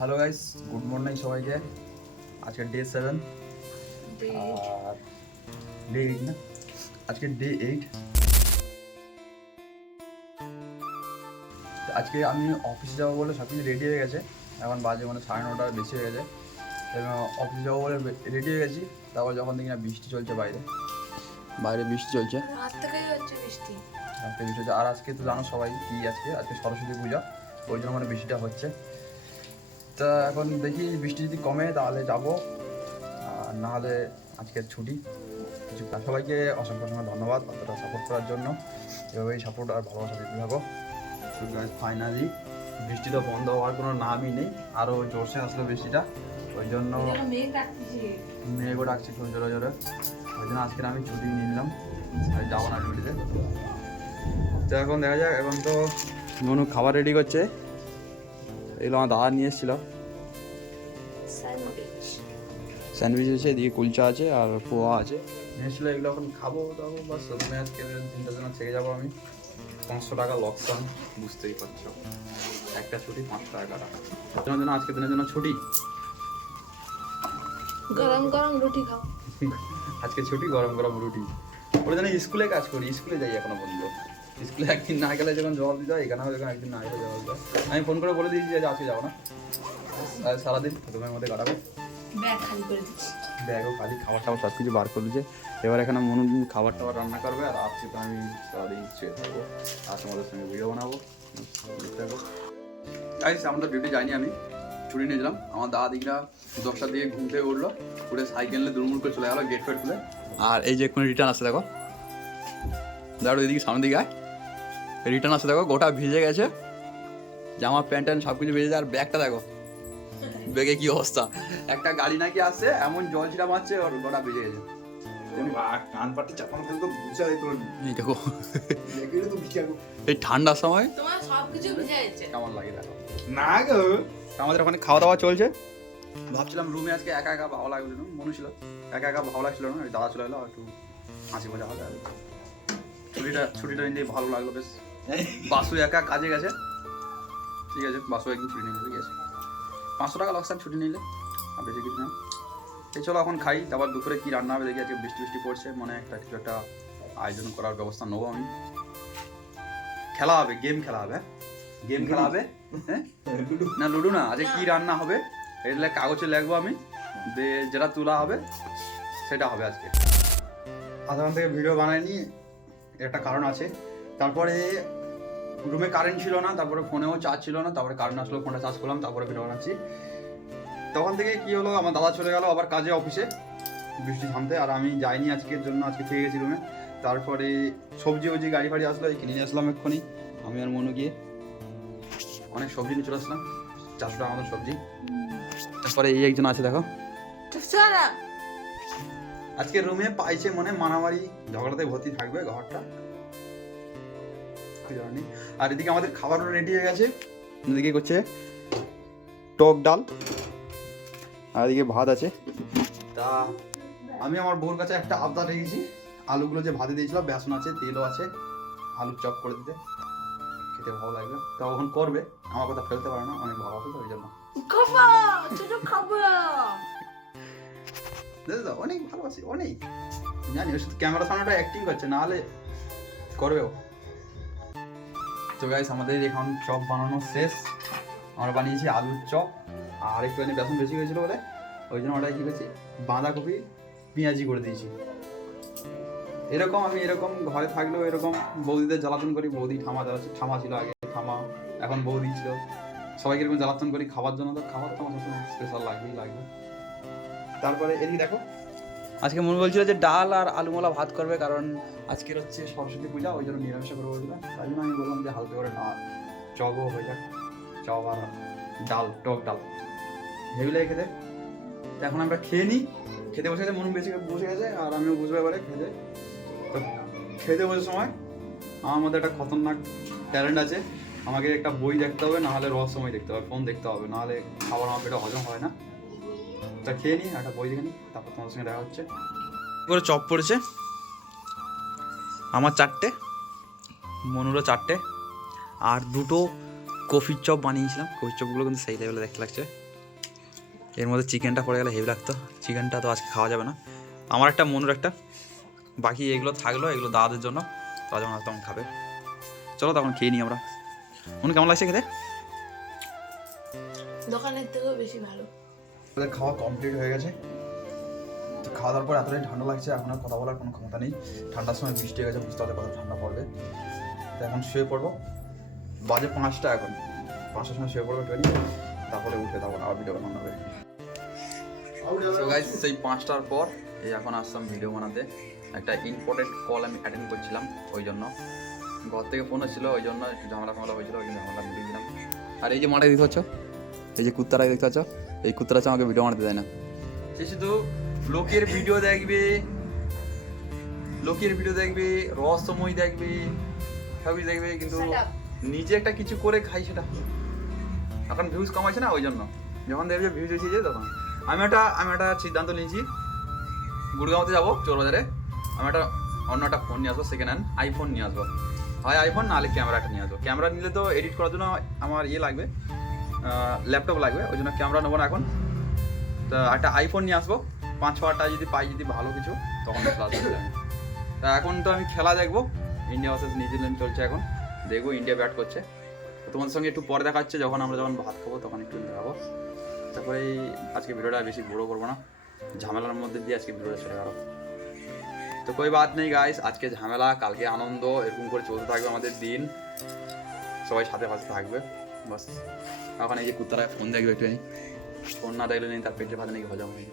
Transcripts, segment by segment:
Hello guys, good morning সবাইকে। আজকে day 7 আর day 8 না, আজকে ডে 8। আজকে আমি অফিসে যাবো বলে সব কিছু রেডি হয়ে গেছে। এখন বাজে 9:30 বেশি হয়ে গেছে এবং অফিসে যাবো বলে রেডি হয়ে গেছি। তারপর যখন দেখি না বৃষ্টি চলছে, বাইরে বৃষ্টি চলছে, রাত থেকেই হচ্ছে বৃষ্টি। আর আজকে তো জানো সবাই কি, আজকে সরস্বতী পূজা, ওই জন্য বৃষ্টিটা হচ্ছে। তা এখন দেখি বৃষ্টি যদি কমে তাহলে যাবো, আর না হলে আজকের ছুটি। সবাইকে অসংখ্য ধন্যবাদ অতটা সাপোর্ট করার জন্য। এভাবেই সাপোর্ট আর ভালোবাসা দিতে থাকো। ফাইনালি বৃষ্টি তো বন্ধ হওয়ার কোনো নামই নেই, আরও জোরসে আসলো বৃষ্টিটা। ওই জন্য মেঘও ডাকছে খুব জোরে জোরে। ওই জন্য আজকের আমি ছুটি নিয়ে নিলাম, যাবো না ডিউটিতে। তো এখন দেখা যাক। এখন তো মনু খাবার রেডি করছে, এগুলো আমার দাদা নিয়ে এসেছিল। স্যান্ডউইচ আছে, এদিকে কুলচা আছে আর পোহা আছে, নিয়েছিল। এগুলো এখন খাবো দাবো, বাস রুমে আজকে 3টা দিন থেকে যাবো আমি। 500 টাকা লোকসান, বুঝতেই পারছো। একটা ছুটি 500 টাকা কাটা। আজকের দিনের জন্য ছুটি, গরম গরম রুটি খাও। আজকে ছুটি, গরম গরম রুটি। ওরা জানি স্কুলে কাজ করি, স্কুলে যাই এখনো বন্ধু। স্কুলে একদিন না গেলে যখন জবাব দিতে হয়, এখানেও যখন একদিন না গেলে জবাব দেয়। আমি ফোন করে বলে দিয়েছি যে আজকে যাবো না, সারাদিন রুমের মধ্যে কাটাবো। ব্যাগ খালি করে দিচ্ছি, ব্যাগও খালি, খাবার টাবার সব কিছু বার করে দিয়েছে। এবার এখানে মনে খাবার টাবার রান্না করবে, আর আজকে তো আমি সারাদিন শুয়ে থাকবো আর তোমাদের সঙ্গে ভিডিও বানাবো। আমাদের ডিউটি যাইনি, আমি ছুটি নিয়েছিলাম। আমার দাদা দিকরা 10টার দিকে ঘুম থেকে উঠলো, উঠে সাইকেল নিয়ে দুর্মুড় করে চলে গেলো গেট ফেট খুলে। আর এই যে কোনো রিটার্ন আসছে, দেখো দাঁড়ো এদিকে সামনের দিকে রিটার্ন আসছে, দেখো গোটা ভিজে গেছে, জামা প্যান্ট ট্যান্ট সব কিছু ভিজে যায়। আর ব্যাগটা দেখো, ব্যাগে কি অবস্থা। একটা গাড়ি নাকি আসছে, এমন জল ছিটা মারছে, ওর গোটা ভিজে গেছে। এই ঠান্ডার সময় কেমন লাগে দেখো না গো। আমাদের ওখানে খাওয়া দাওয়া চলছে। ভাবছিলাম রুমে আজকে একা একা ভালো লাগছিল না, মনে ছিল একা একা ভালো লাগছিল না। দাদা চলে এলো, একটু হাসি মজা হবে। ছুটিটা নিয়ে ভালো লাগলো বেশ। বাসু একা কাজে গেছে, ঠিক আছে, বাসু একদিন ছুটি নিয়ে নেবে, গেছে 500 টাকা লোকসান ছুটি নিলে, আর বেশি কিছু না। এই চলো এখন খাই, তারপর দুপুরে কি রান্না হবে দেখি। আজকে বৃষ্টি পড়ছে, মনে কিছু একটা আয়োজন করার ব্যবস্থা নেবো আমি। খেলা হবে, গেম খেলা হবে, হ্যাঁ না লুডো না। আজকে কি রান্না হবে এটা কাগজে লিখবো আমি, যেটা তোলা হবে সেটা হবে আজকে। আধার থেকে ভিডিও বানাইনি, একটা কারণ আছে। তারপরে রুমে কারেন্ট ছিল না, তারপরে ফোনেও চার্জ ছিল না, তারপরে কারেন্ট আসলো, ফোনটা চার্জ করলাম, তারপরে ভিডিও বানাচ্ছি। তখন থেকে কি হলো, আমার দাদা চলে গেল আবার কাজে, অফিসে, বৃষ্টি থামতে। আর আমি যাইনি আজকের জন্য, আজকে থেকে গেছি রুমে। তারপরে সবজি গাড়ি ফাড়ি আসলো, এই কিনে নিয়ে আসলাম এক্ষুনি আমি আর মনু গিয়ে। অনেক সবজি নিয়ে চলে আসলাম, 400 টাকা মতো সবজি। তারপরে এই একজন আছে দেখো, আজকে রুমে পাইছে মনে মারামারি ঝগড়াতে ভর্তি থাকবে ঘরটা। আর এদিকে আমাদের খাবারও রেডি হয়ে গেছে। এদিকে করছে টক ডাল, আর এদিকে ভাত আছে। তা আমি আমার বোর কাছে একটা আবদার রেখেছি, আলুগুলো যে ভাতে দিয়েছিল, বেসন আছে, তেলও আছে, আলু চপ করে দিতে, খেতে ভালো লাগবে। তা ওখান করবে, আমার কথা ফেলতে পারে না, অনেক ভালো আছে তো, ওই জন্য অনেক ভালোবাসি, অনেক জানি। শুধু ক্যামেরা সামনেটা অ্যাক্টিং করছে, না হলে করবেও। তো গাইস আমাদের এখন চপ বানানো শেষ। আমরা বানিয়েছি আলুর চপ, আর একটুখানি বেসন বেশি হয়েছিল বলে ওই জন্য ওটাই কি করেছি, বাঁধাকপি পেঁয়াজি করে দিয়েছি। আমি এরকম ঘরে থাকলেও এরকম বৌদিদের জ্বালাতন করি। বৌদি ঠামা ছিল আগে, ঠামা এখন বৌদি ছিল, সবাইকে এরকম জ্বালাতন করি খাবার জন্য। তো খাবার তো আমার স্পেশাল লাগবে। তারপরে এদিকে দেখো, আজকে মনে বলছিল যে ডাল আর আলুমলা ভাত করবে, কারণ আজকের হচ্ছে সরস্বতী পূজা, ওই জন্য নিরামিষ করবো বলছিল। তাই জন্য আমি বললাম যে হালকা করে চপও হয়ে যাক, চপ আর ডাল, টক ডাল হেগুলাই খেতে। এখন আমরা খেয়ে নিই, খেতে বসে গেছে, মন বসে গেছে, আর আমিও বুঝবো এবারে খেতে। তো খেতে বসে সময় আমার মধ্যে একটা খতরনাক ট্যালেন্ট আছে, আমাকে একটা বই দেখতে হবে, নাহলে রহস্যময় দেখতে হবে, ফোন দেখতে হবে, নাহলে খাবার আমার পেটে হজম হয় না। তা খেয়ে নিই, একটা বই দেখে নিই, তারপর তোমাদের সঙ্গে দেখা হচ্ছে। করে চপ পড়েছে আমার 4টে, মনুরও 4টে, আর 2টো কফির চপ বানিয়েছিলাম। কফির চপগুলো কিন্তু সেই লেভেলে দেখতে লাগছে, এর মধ্যে চিকেনটা পড়ে গেলে হেভি লাগতো, চিকেনটা তো আজকে খাওয়া যাবে না। আমার একটা মনের একটা, বাকি এগুলো থাকলো, এগুলো দাদাদের জন্য, তারা যখন তখন খাবে। চলো তখন খেয়ে নিই আমরা। মনে কেমন লাগছে খেতে? দোকানের থেকেও বেশি ভালো। আমাদের খাওয়া কমপ্লিট হয়ে গেছে। তো খাওয়া দাওয়ার পর এতটাই ঠান্ডা লাগছে, এখন আর কথা বলার কোনো ক্ষমতা নেই। ঠান্ডার সময় বৃষ্টি হয়ে গেছে, বুঝতে হবে কত ঠান্ডা পড়বে। তো এখন শুয়ে পড়বো, বাজে 5টা, এখন 5টার সময় শুয়ে পড়বো ট্রেনে, তারপরে উঠে তারপর আবার ভিডিও বানানো হবে। তো গাইস সেই 5টার পর এই এখন আসলাম ভিডিও বানাতে। একটা ইম্পর্টেন্ট কল আমি অ্যাটেন্ড করছিলাম, ওই জন্য ঘর থেকে ফোন হচ্ছিলো, ওই জন্য একটু ঝামেলা হয়েছিল, ওই ঝামেলা মিটিয়ে দিলাম। আর এই যে মাঠে দেখতে পাচ্ছ, এই যে কুত্তারা দেখতে পাচ্ছ, এই কুত্তারা আমাকে ভিডিও বানাতে দেয় না। সে শুধু লোকের ভিডিও দেখবে, রহস্যময় দেখবে, সবই দেখবে, কিন্তু নিজে একটা কিছু করে খাই সেটা। এখন ভিউজ কমাইছে না, ওই জন্য যখন দেখবে ভিউজ এসেছে তখন আমি একটা সিদ্ধান্ত নিয়েছি, গুড়গাঁওতে যাবো চোরবাজারে, আমি অন্য একটা ফোন নিয়ে আসবো, সেকেন্ড হ্যান্ড আইফোন নিয়ে আসবো। হয় আইফোন, নাহলে ক্যামেরাটা নিয়ে আসবো। ক্যামেরা নিলে তো এডিট করার জন্য আমার লাগবে, ল্যাপটপ লাগবে, ওই জন্য ক্যামেরা নেবো না এখন। তো একটা আইফোন নিয়ে আসবো, 5-6 টাকা যদি পাই, যদি ভালো কিছু, তখন ক্লাস হয়ে যাবে। তা এখন তো আমি খেলা দেখবো, ইন্ডিয়া ভার্সেস নিউজিল্যান্ড চলছে এখন, দেখবো ইন্ডিয়া ব্যাট করছে। তো তোমাদের সঙ্গে একটু পরে দেখাচ্ছে, যখন ভাত খাবো তখন একটু দেখাবো। তারপরে আজকে ভিডিওটা বেশি বড়ো করবো না, ঝামেলার মধ্যে দিয়ে আজকে ভিডিওটা ছেড়ে গেল। তো কোই বাত নেই গাইস, আজকে ঝামেলা, কালকে আনন্দ, এরকম করে চলতে থাকবে আমাদের দিন, সবাই সাথে পাশে থাকবে বাস। এখন এই যে কুত্তারা ফোন দেখবে একটু, ফোন না দেখলে নেই তার পেটে ভাতে নাকি হজম হয়ে,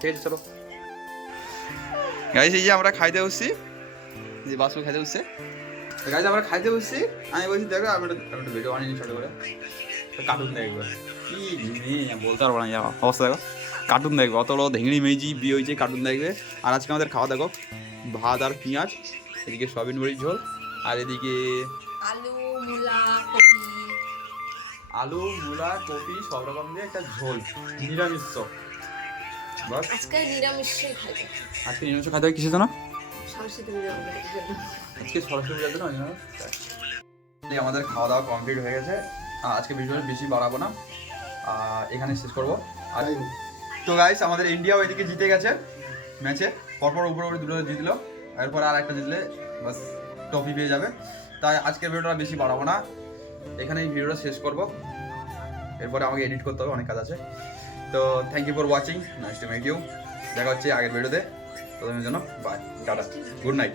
ঠিক আছে চলো গাইস। এই যে আমরা খাইতে বসছি, যে বাসু খাইতে বসছে গাইস, আমরা খাইতে বসছি, আমি বলছি দেখো আমি একটা ভিডিও বানিয়ে ছোটো করে, কার্টুন দেখবে, কি বলতে পারবো না, অবস্থা দেখো, কার্টুন দেখবে, অত বড় ধেঙড়ি মেজি বিয়ে হয়েছে, কার্টুন দেখবে। আর আজকে আমাদের খাওয়া দেখো, ভাত আর পেঁয়াজ, এদিকে সয়াবিন বড়ির ঝোল, আর এদিকে আলু মূলা কপি সব রকম দিয়ে একটা ঝোল, নিরামিষ। বাস আজকে নিরামিষই খাইতে, আজকে নিরামিষ খাইতে হবে, কিসের জন্য? সরস্বতী পূজা আজকে সরস্বতী পূজার জন্য। আমাদের খাওয়া দাওয়া কমপ্লিট হয়ে গেছে, আজকে ভিডিওটা বেশি বাড়াবো না, এখানে শেষ করবো। আর তো গাইস আমাদের ইন্ডিয়া ওইদিকে জিতে গেছে ম্যাচে, পরপর উপরে দুটো জিতলো, এরপর আর একটা জিতলে বাস ট্রফি পেয়ে যাবে। তাই আজকের ভিডিওটা বেশি বাড়াবো না, এখানেই ভিডিওটা শেষ করবো, এরপরে আমাকে এডিট করতে হবে, অনেক কাজ আছে। তো thank you for watching, nice to meet you, দেখা হচ্ছে আগের ভিডিওতে, ততদিনের জন্য বাই, টাটা, গুড নাইট।